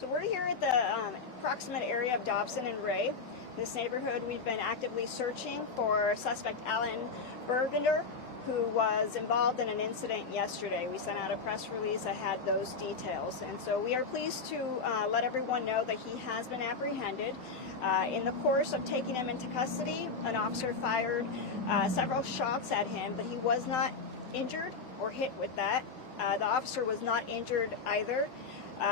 So we're here at the approximate area of Dobson and Ray. This neighborhood, we've been actively searching for suspect Alan Burgener, who was involved in an incident yesterday. We sent out a press release that had those details. And so we are pleased to let everyone know that he has been apprehended. In the course of taking him into custody, an officer fired several shots at him, but he was not injured or hit with that. The officer was not injured either.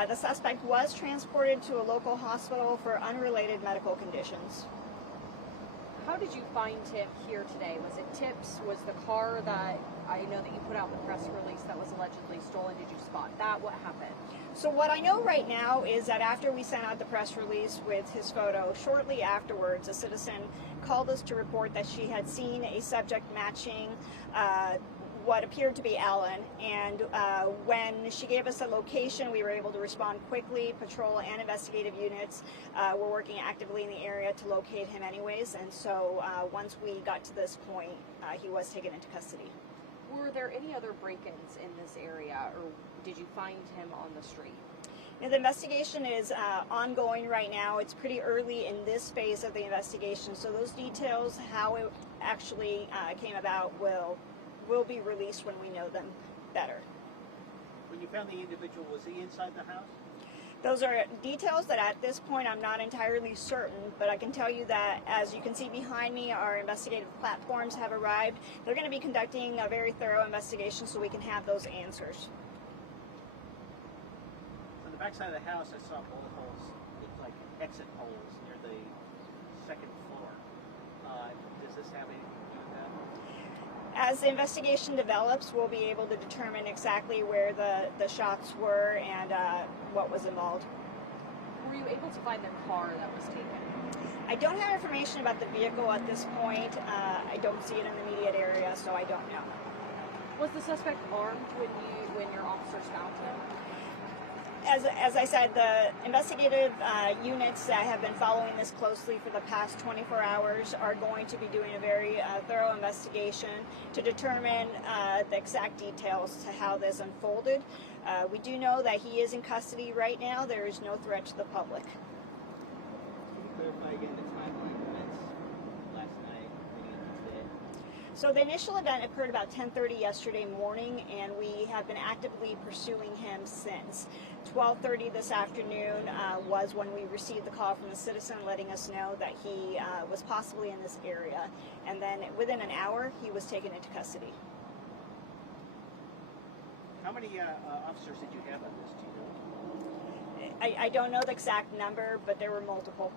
The suspect was transported to a local hospital for unrelated medical conditions. How did you find him here today? Was it tips? Was the car that I know that you put out the press release that was allegedly stolen, did you spot that? What happened? So what I know right now is that after we sent out the press release with his photo, shortly afterwards a citizen called us to report that she had seen a subject matching what appeared to be Alan, and when she gave us a location, we were able to respond quickly. Patrol and investigative units were working actively in the area to locate him anyways, and so once we got to this point, he was taken into custody. Were there any other break-ins in this area, or did you find him on the street? Now, the investigation is ongoing right now. It's pretty early in this phase of the investigation, so those details, how it actually came about, will be released when we know them better. When you found the individual, was he inside the house? Those are details that at this point I'm not entirely certain, but I can tell you that, as you can see behind me, our investigative platforms have arrived. They're going to be conducting a very thorough investigation so we can have those answers. On the back side of the house, I saw bullet holes, looked like exit holes near the second floor. Does this have anything to do with that? As the investigation develops, we'll be able to determine exactly where the shots were and what was involved. Were you able to find the car that was taken? I don't have information about the vehicle at this point. I don't see it in the immediate area, so I don't know. Was the suspect armed when your officers found him? As I said, the investigative units that have been following this closely for the past 24 hours are going to be doing a very thorough investigation to determine the exact details to how this unfolded. We do know that he is in custody right now. There is no threat to the public. Can you clarify again the timeline events last night leading into today? So the initial event occurred about 10:30 yesterday morning, and we have been actively pursuing him since. 12:30 this afternoon was when we received the call from the citizen letting us know that he was possibly in this area. And then within an hour, he was taken into custody. How many officers did you have on this, do you know? I don't know the exact number, but there were multiple.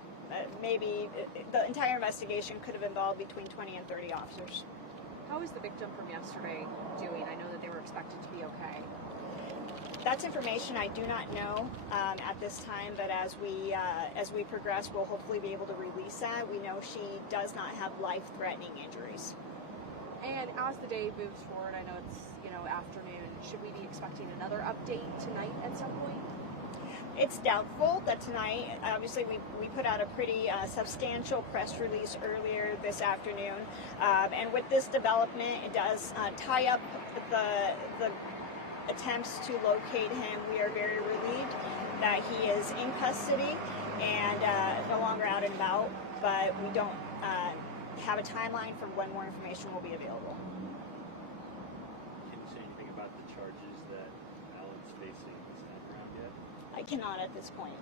Maybe the entire investigation could have involved between 20 and 30 officers. How is the victim from yesterday doing? I know that they were expected to be okay. That's information I do not know at this time, but as we progress, we'll hopefully be able to release that. We know she does not have life-threatening injuries. And as the day moves forward, I know it's afternoon. Should we be expecting another update tonight at some point? It's doubtful that tonight. Obviously, we put out a pretty substantial press release earlier this afternoon, and with this development, it does tie up the attempts to locate him. We are very relieved that he is in custody and no longer out and about, but we don't have a timeline for when more information will be available. Can you say anything about the charges that Alan's facing? Is that around yet? I cannot at this point.